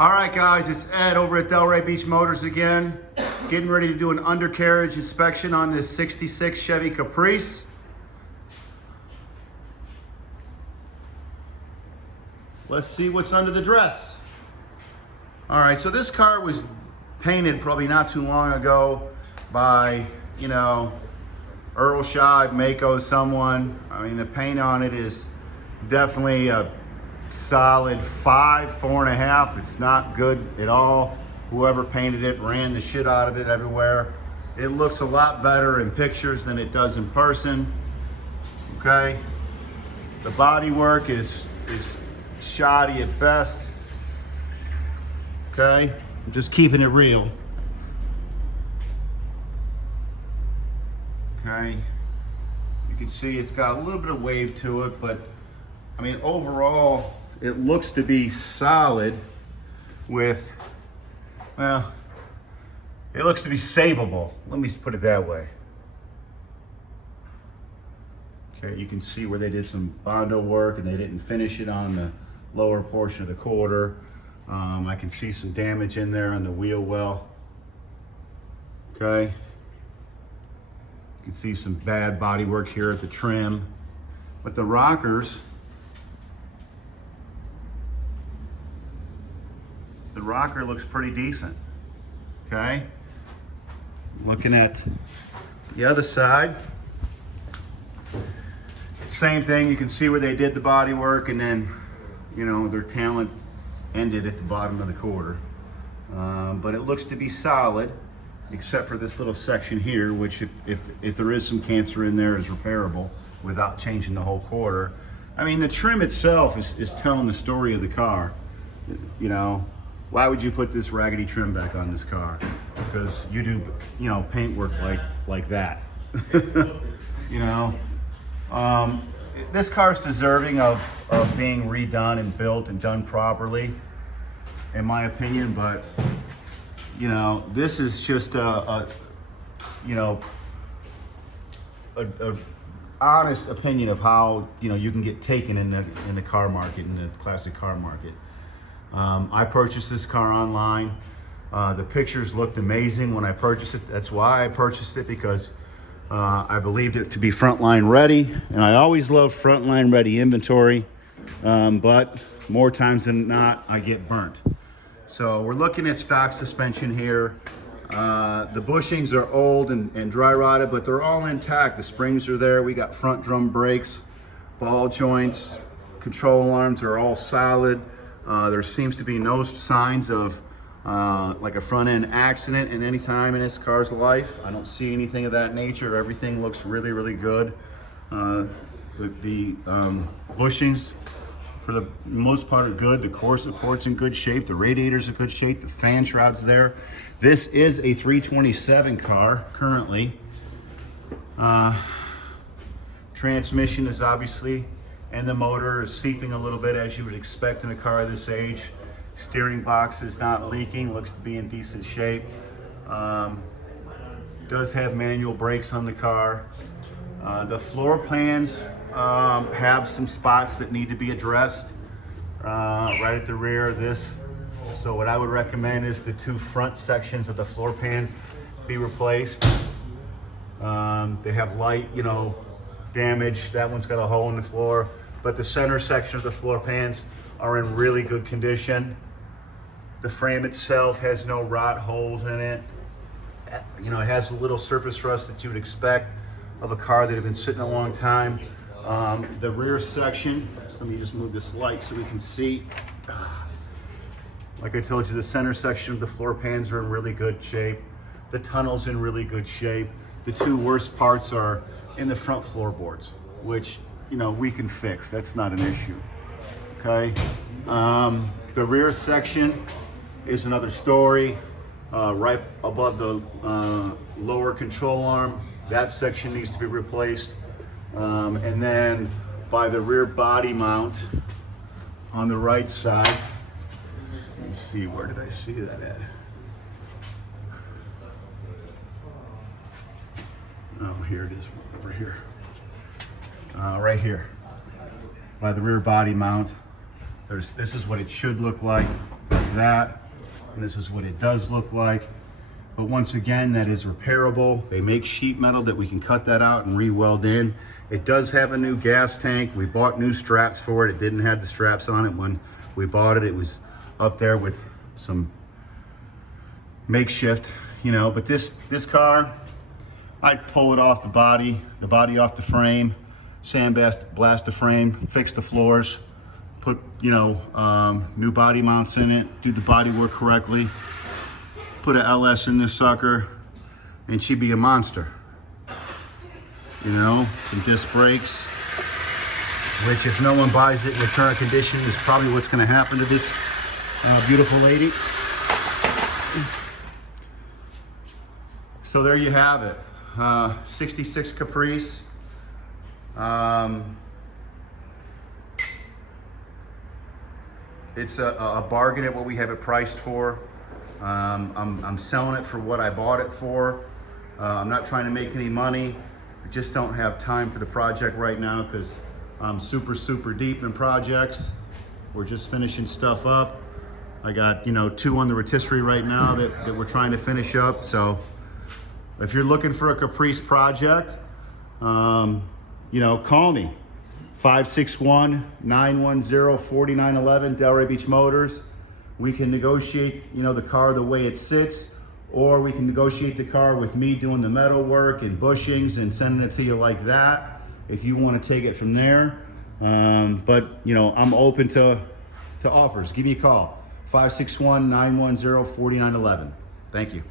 All right, guys, it's Ed over at Delray Beach Motors again, getting ready to do an undercarriage inspection on this 66 Chevy Caprice. Let's see what's under the dress. All right, so this car was painted probably not too long ago by, Earl Scheib, Mako, someone. I mean, the paint on it is definitely a solid 4.5. It's not good at all. Whoever painted it ran the shit out of it everywhere. It looks a lot better in pictures than it does in person. Okay, the body work is shoddy at best. Okay, I'm just keeping it real. Okay, you can see it's got a little bit of wave to it, but I mean, overall, it looks to be solid with, well, it looks to be savable. Let me put it that way. Okay, you can see where they did some Bondo work and they didn't finish it on the lower portion of the quarter. I can see some damage in there on the wheel well. Okay. You can see some bad body work here at the trim. But the rockers, the rocker looks pretty decent. Okay. Looking at the other side, same thing. You can see where they did the body work and then, their talent ended at the bottom of the quarter. But it looks to be solid, except for this little section here, which if there is some cancer in there is repairable without changing the whole quarter. I mean, the trim itself is telling the story of the car. Why would you put this raggedy trim back on this car? Because you do, paint work like that. This car is deserving of being redone and built and done properly, in my opinion. But this is just a honest opinion of how you can get taken in the car market, in the classic car market. I purchased this car online. The pictures looked amazing when I purchased it. That's why I purchased it, because I believed it to be frontline ready, and I always love frontline ready inventory, but more times than not, I get burnt. So we're looking at stock suspension here. The bushings are old and dry rotted, but they're all intact. The springs are there. We got front drum brakes, ball joints, control arms are all solid. There seems to be no signs of like a front end accident in any time in this car's life. I don't see anything of that nature. Everything looks really, really good. The bushings, for the most part, are good. The core support's in good shape. The radiator's in good shape. The fan shroud's there. This is a 327 car currently. Transmission is obviously, and the motor is seeping a little bit, as you would expect in a car of this age. Steering box is not leaking, looks to be in decent shape. Does have manual brakes on the car. The floor plans have some spots that need to be addressed right at the rear of this. So what I would recommend is the two front sections of the floor pans be replaced. They have light, damage. That one's got a hole in the floor, but the center section of the floor pans are in really good condition. The frame itself has no rot holes in it. It has a little surface rust that you would expect of a car that had been sitting a long time. The rear section, so let me just move this light so we can see. Like I told you, the center section of the floor pans are in really good shape. The tunnel's in really good shape. The two worst parts are in the front floorboards, which, we can fix. That's not an issue, okay? The rear section is another story. Right above the lower control arm, that section needs to be replaced. And then by the rear body mount on the right side, let's see, where did I see that at? Oh, here it is, over here. Right here, by the rear body mount. This is what it should look like. like that. And this is what it does look like. But once again, that is repairable. They make sheet metal that we can cut that out and re-weld in. It does have a new gas tank. We bought new straps for it. It didn't have the straps on it when we bought it. It was up there with some makeshift, you know, but this car, I'd pull it off the body off the frame, sandblast the frame, fix the floors, put, you know, new body mounts in it, do the body work correctly, put a LS in this sucker, and she'd be a monster. You know, some disc brakes, which if no one buys it in the current condition is probably what's gonna happen to this beautiful lady. So there you have it, 66 Caprice. It's a bargain at what we have it priced for. I'm selling it for what I bought it for. I'm not trying to make any money. I just don't have time for the project right now because I'm super deep in projects. We're just finishing stuff up. I got, you know, 2 on the rotisserie right now that we're trying to finish up. So if you're looking for a Caprice project, you know, call me. 561-910-4911, Delray Beach Motors. We can negotiate, you know, the car the way it sits, or we can negotiate the car with me doing the metal work and bushings and sending it to you like that, if you want to take it from there. But, you know, I'm open to offers. Give me a call, 561-910-4911. Thank you.